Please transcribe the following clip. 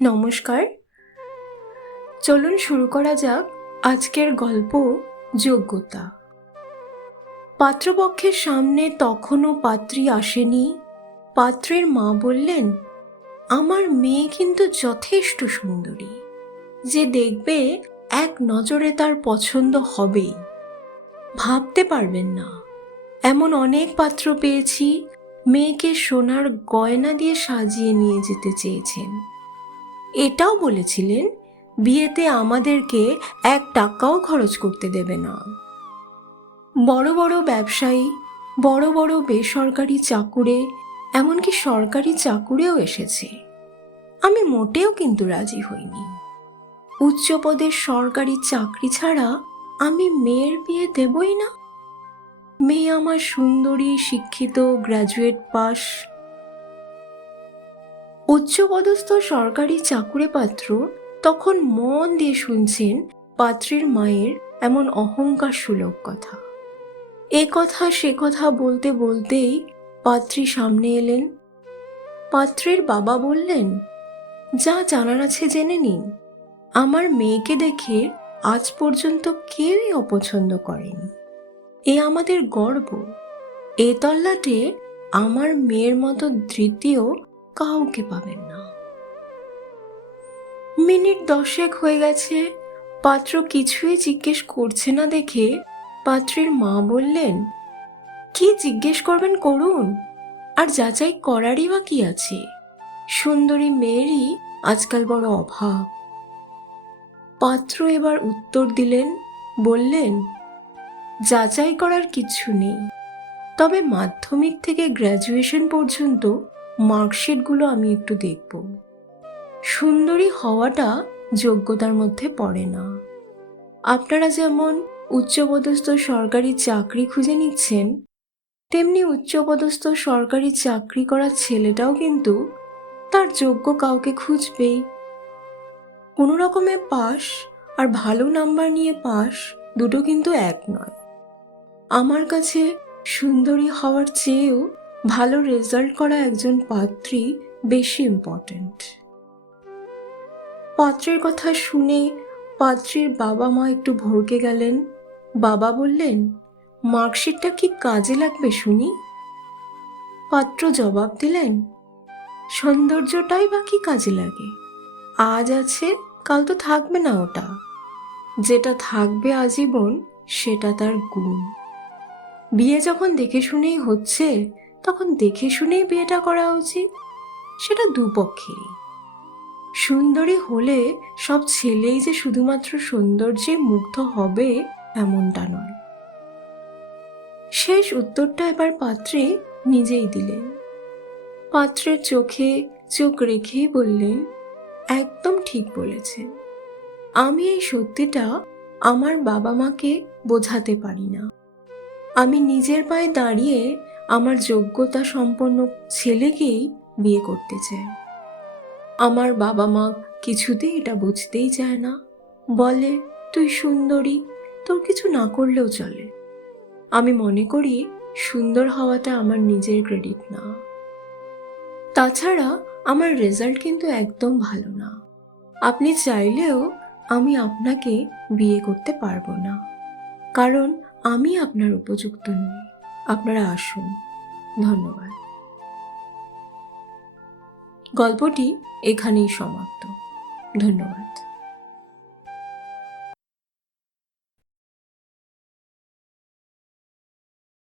নমস্কার। চলুন শুরু করা যাক আজকের গল্প যোগ্যতা। পাত্রপক্ষের সামনে তখনও পাত্রী আসেনি। পাত্রের মা বললেন, আমার মেয়ে কিন্তু যথেষ্ট সুন্দরী, যে দেখবে এক নজরে তার পছন্দ হবেই। ভাবতে পারবেন না, এমন অনেক পাত্র পেয়েছি মেয়েকে সোনার গয়না দিয়ে সাজিয়ে নিয়ে যেতে চেয়েছেন। এটাও বলেছিলেন বিয়েতে আমাদেরকে 1 টাকাও খরচ করতে দেবে না। বড় বড় ব্যবসায়ী, বড় বড় বেসরকারি চাকুরে, এমনকি সরকারি চাকুরেও এসেছে। আমি মোটেও কিন্তু রাজি হইনি। উচ্চ পদের সরকারি চাকরি ছাড়া আমি মেয়ের বিয়ে দেবই না। মেয়ে আমার সুন্দরী, শিক্ষিত, গ্র্যাজুয়েট পাস। উচ্চপদস্থ সরকারি চাকুরে পাত্র তখন মন দিয়ে শুনছেন পাত্রীর মায়ের এমন অহংকার সুলভ কথা। এ কথা সে কথা বলতে বলতেই পাত্রী সামনে এলেন। পাত্রের বাবা বললেন, যা জানার আছে জেনে নিন। আমার মেয়েকে দেখে আজ পর্যন্ত কেউই অপছন্দ করেনি। এ আমাদের গর্ব। এ তল্লাটে আমার মেয়ের মতো দ্বিতীয় কাউকে পাবেন না। মিনিট 10 হয়ে গেছে, পাত্র কিছুই জিজ্ঞেস করছে না দেখে পাত্রীর মা বললেন, কি জিজ্ঞেস করবেন করুন, আর যাচাই করারই বা কি আছে? সুন্দরী মেয়েরই আজকাল বড় অভাব। পাত্র এবার উত্তর দিলেন, বললেন, যাচাই করার কিছু নেই, তবে মাধ্যমিক থেকে গ্র্যাজুয়েশন পর্যন্ত মার্কশিটগুলো আমি একটু দেখব। সুন্দরী হওয়াটা যোগ্যতার মধ্যে পড়ে না। আপনারা যেমন উচ্চপদস্থ সরকারি চাকরি খুঁজে নিচ্ছেন, তেমনি উচ্চপদস্থ সরকারি চাকরি করা ছেলেটাও কিন্তু তার যোগ্য কাউকে খুঁজবেই। কোনো রকমে পাস আর ভালো নাম্বার নিয়ে পাস দুটো কিন্তু এক নয়। আমার কাছে সুন্দরী হওয়ার চেয়েও ভালো রেজাল্ট করা একজন পাত্রী বেশি ইম্পর্ট্যান্ট। পাত্রের কথা শুনে পাত্রীর বাবা মা একটু ভড়কে গেলেন। বাবা বললেন, মার্কশিটটা কি কাজে লাগবে শুনি? পাত্র জবাব দিলেন, সৌন্দর্যটাই বা কি কাজে লাগে? আজ আছে, কাল তো থাকবে না ওটা। যেটা থাকবে আজীবন সেটা তার গুণ। বিয়ে যখন দেখে শুনেই হচ্ছে, তখন দেখে শুনেই বিয়েটা করা উচিত। সেটা দুপক্ষেরই। সুন্দরী হলে সব ছেলেই যে শুধুমাত্র সৌন্দর্যে মুগ্ধ হবে এমনটা নয়। শেষ উত্তরটা এবার পাত্রী নিজেই দিলেন। পাত্রের চোখে চোখ রেখেই বললেন, একদম ঠিক বলেছেন। আমি এই সত্যিটা আমার বাবা মাকে বোঝাতে পারি না। আমি নিজের পায়ে দাঁড়িয়ে আমার যোগ্যতা সম্পন্ন ছেলেকেই বিয়ে করতে চাই। আমার বাবা মা কিছুতেই এটা বুঝতেই চায় না। বলে, তুই সুন্দরী, তোর কিছু না করলেও চলে। আমি মনে করি সুন্দর হওয়াটা আমার নিজের ক্রেডিট না। তাছাড়া আমার রেজাল্ট কিন্তু একদম ভালো না। আপনি চাইলেও আমি আপনাকে বিয়ে করতে পারবো না, কারণ আমি আপনার উপযুক্ত নই। আপনারা আসুন। ধন্যবাদ। গল্পটি এখানেই সমাপ্ত। ধন্যবাদ।